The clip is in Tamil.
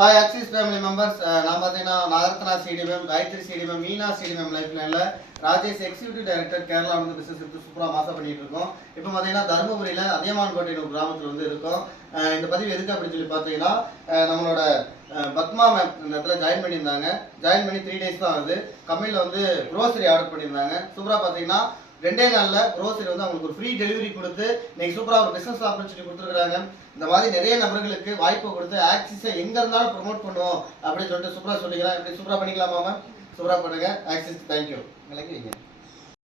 Hi Axis family members, நான் பார்த்தீங்கன்னா Nagarathna CDMM, Gayatri CDMM, Meena CDMM life லைனில் ராஜேஷ் எக்ஸிக்யூட்டிவ் டைரக்டர் கேரளா வந்து பிசினஸ் எடுத்து சூப்பராக மாசம் பண்ணிட்டு இருக்கோம். இப்போ பார்த்தீங்கன்னா தருமபுரியில் அதியமான்கோட்டை ஒரு கிராமத்தில் வந்து இருக்கோம். இந்த பதிவு எதுக்கு அப்படின்னு சொல்லி பார்த்தீங்கன்னா நம்மளோட பத்மா மேம் இந்த இடத்துல ஜாயின் பண்ணியிருந்தாங்க. ஜாயின் பண்ணி 3 days தான் ஆகுது. கம்பெனியில் வந்து க்ரோசரி ஆர்டர் பண்ணியிருந்தாங்க. சூப்பராக பார்த்தீங்கன்னா 2 நாளில் க்ரோசரி வந்து அவங்களுக்கு ஒரு ஃப்ரீ டெலிவரி கொடுத்து இன்னைக்கு சூப்பராக ஒரு பிஸ்னஸ் ஆப்பர்ச்சுனிட்டி கொடுத்துருக்காங்க. இந்த மாதிரி நிறைய நபர்களுக்கு வாய்ப்பு கொடுத்து ஆக்சிஸை எங்கே இருந்தாலும் ப்ரொமோட் பண்ணுவோம் அப்படின்னு சொல்லிட்டு சூப்பராக சொல்லிக்கிறேன். இப்படி சூப்பராக பண்ணிக்கலாமா மேம்? சூப்பராக பண்ணுங்கள். Axis thank you. விளக்கி வைங்க.